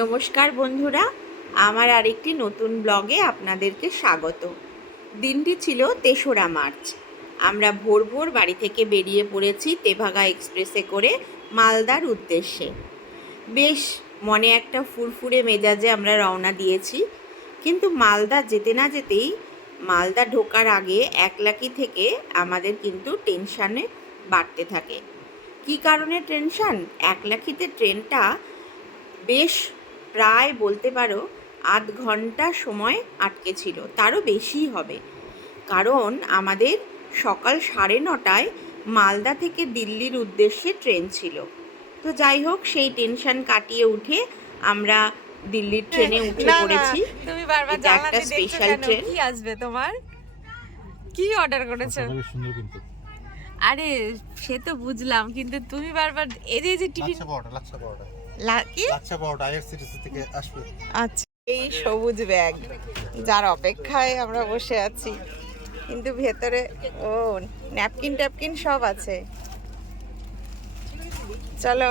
নমস্কার বন্ধুরা, আমার আরেকটি নতুন ব্লগে আপনাদেরকে স্বাগত। দিনটি ছিল ৩রা মার্চ। আমরা ভোর ভোর বাড়ি থেকে বেরিয়ে পড়েছি তেভাগা এক্সপ্রেসে করে মালদার উদ্দেশ্যে। বেশ মনে একটা ফুরফুরে মেজাজে আমরা রওনা দিয়েছি, কিন্তু মালদা যেতে না যেতেই, মালদা ঢোকার আগে একলাকি থেকে আমাদের কিন্তু টেনশানে বাড়তে থাকে। কী কারণে টেনশান? একলাখিতে ট্রেনটা বেশ প্রায় বলতে পারো আধ ঘন্টা সময় আটকে ছিল, তারও বেশিই হবে। কারণ আমাদের সকাল 9:30টায় মালদা থেকে দিল্লির উদ্দেশ্যে ট্রেন ছিল। তো যাই হোক, সেই টেনশন কাটিয়ে উঠে আমরা দিল্লির ট্রেনে উঠে পড়েছি। তুমি বারবার এটা একটা স্পেশাল ট্রেন। কি আসবে তোমার? কি অর্ডার করেছো? আরে সে তো বুঝলাম, কিন্তু তুমি বারবার এই যে টিফিন লাচ্ছা পরোটা কি লাচ্ছা পরোটা আইআরসিটিসি থেকে আসবে। আচ্ছা, এই সবুজ ব্যাগ যার অপেক্ষায় আমরা বসে আছি, কিন্তু ভেতরে ন্যাপকিন ট্যাপকিন সব আছে। চলো।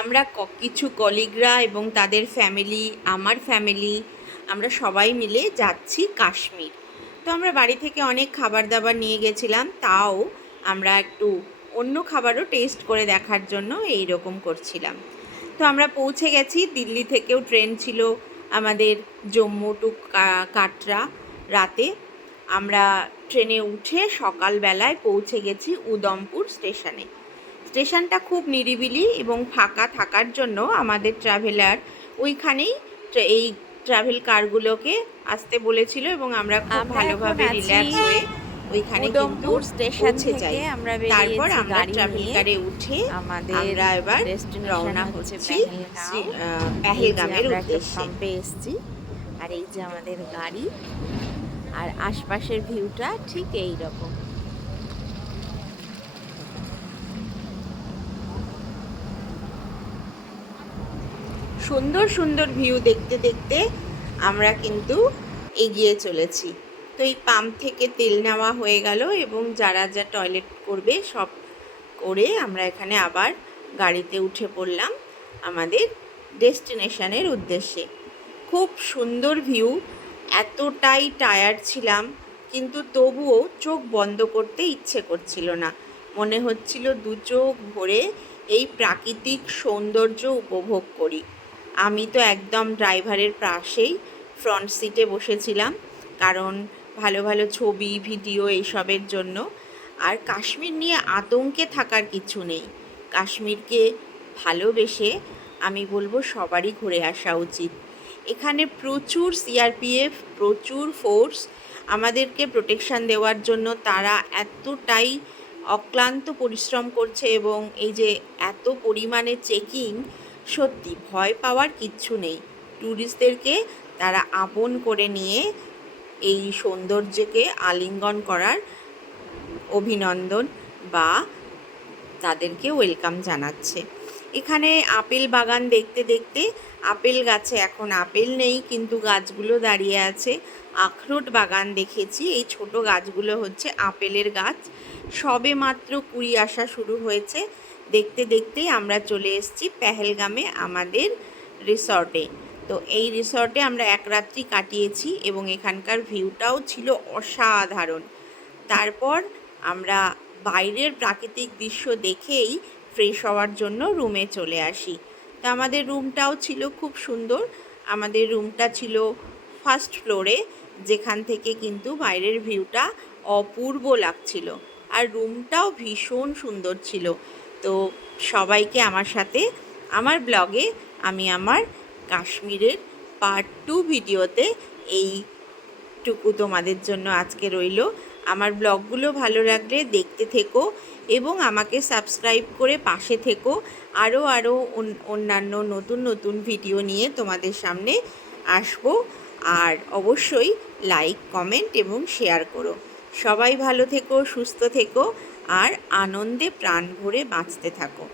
আমরা কিছু কলিগরা এবং তাদের ফ্যামিলি, আমার ফ্যামিলি, আমরা সবাই মিলে যাচ্ছি কাশ্মীর। তো আমরা বাড়ি থেকে অনেক খাবার দাবার নিয়ে গেছিলাম, তাও আমরা একটু অন্য খাবারও টেস্ট করে দেখার জন্য এই রকম করছিলাম। তো আমরা পৌঁছে গেছি। দিল্লি থেকেও ট্রেন ছিল আমাদের জম্মু টু কাটরা। রাতে আমরা ট্রেনে উঠে সকালবেলায় পৌঁছে গেছি উদমপুর স্টেশনে। স্টেশনটা খুব নিরিবিলি এবং ফাঁকা থাকার জন্য আমাদের ট্রাভেলার ওইখানেই এই ট্রাভেল কারগুলোকে আসতে বলেছিল এবং আমরা খুব ভালোভাবে রিল্যাক্স হয়ে ওইখানে কিন্তু পৌঁছে যাই। তারপর আমরা ট্রাভেল কারে উঠে আমরা এবার রওনা হচ্ছি পেহেলগামের উদ্দেশ্যে। এসছি, আর এই যে আমাদের গাড়ি, আর আশপাশের ভিউটা ঠিক এই রকম। সুন্দর সুন্দর ভিউ দেখতে দেখতে আমরা কিন্তু এগিয়ে চলেছি। তো এই পাম্প থেকে তেল নেওয়া হয়ে গেল এবং যারা যা টয়লেট করবে সব করে আমরা এখানে আবার গাড়িতে উঠে পড়লাম আমাদের ডেস্টিনেশনের উদ্দেশ্যে। খুব সুন্দর ভিউ। এতটাই টায়ার্ড ছিলাম, কিন্তু তবুও চোখ বন্ধ করতে ইচ্ছে করছিল না। মনে হচ্ছিল দু চোখ ভরে এই প্রাকৃতিক সৌন্দর্য উপভোগ করি। আমি তো একদম ড্রাইভারের পাশেই ফ্রন্ট সিটে বসেছিলাম, কারণ ভালো ভালো ছবি ভিডিও এইসবের জন্য। আর কাশ্মীর নিয়ে আতঙ্কে থাকার কিছু নেই। কাশ্মীরকে ভালোবেসে আমি বলবো সবারই ঘুরে আসা উচিত। এখানে প্রচুর সিআরপিএফ, প্রচুর ফোর্স আমাদেরকে প্রোটেকশন দেওয়ার জন্য। তারা এতটাই অক্লান্ত পরিশ্রম করছে এবং এই যে এত পরিমাণে চেকিং, সত্যি ভয় পাওয়ার কিচ্ছু নেই। ট্যুরিস্টদেরকে তারা আপন করে নিয়ে এই সৌন্দর্যকে আলিঙ্গন করার অভিনন্দন বা তাদেরকে ওয়েলকাম জানাচ্ছে। এখানে আপেল বাগান দেখতে দেখতে, আপেল গাছে এখন আপেল নেই, কিন্তু গাছগুলো দাঁড়িয়ে আছে। আখরোট বাগান দেখেছি। এই ছোট গাছগুলো হচ্ছে আপেলের গাছ। সবে মাত্র কুড়ি আসা শুরু হয়েছে। দেখতে দেখতেই আমরা চলে এসেছি পেহেলগামে আমাদের রিসর্টে। তো এই রিসর্টে আমরা এক রাত্রি কাটিয়েছি এবং এখানকার ভিউটাও ছিল অসাধারণ। তারপর আমরা বাইরের প্রাকৃতিক দৃশ্য দেখেই ফ্রেশ হওয়ার জন্য রুমে চলে আসি। তা আমাদের রুমটাও ছিল খুব সুন্দর। আমাদের রুমটা ছিল ফার্স্ট ফ্লোরে, যেখান থেকে কিন্তু বাইরের ভিউটা অপূর্ব লাগছিল, আর রুমটাও ভীষণ সুন্দর ছিল। তো সবাইকে আমার সাথে আমার ব্লগে আমি আমার কাশ্মীরের পার্ট 2 ভিডিওতে এইটুকু তোমাদের জন্য আজকে রইল। আমার ব্লগগুলো ভালো লাগলে দেখতে থেকো এবং আমাকে সাবস্ক্রাইব করে পাশে থেকো। আরও অন্যান্য নতুন নতুন ভিডিও নিয়ে তোমাদের সামনে আসবো। আর অবশ্যই লাইক, কমেন্ট এবং শেয়ার করো। সবাই ভালো থেকো, সুস্থ থেকো আর আনন্দে প্রাণ ভরে বাঁচতে থাকো।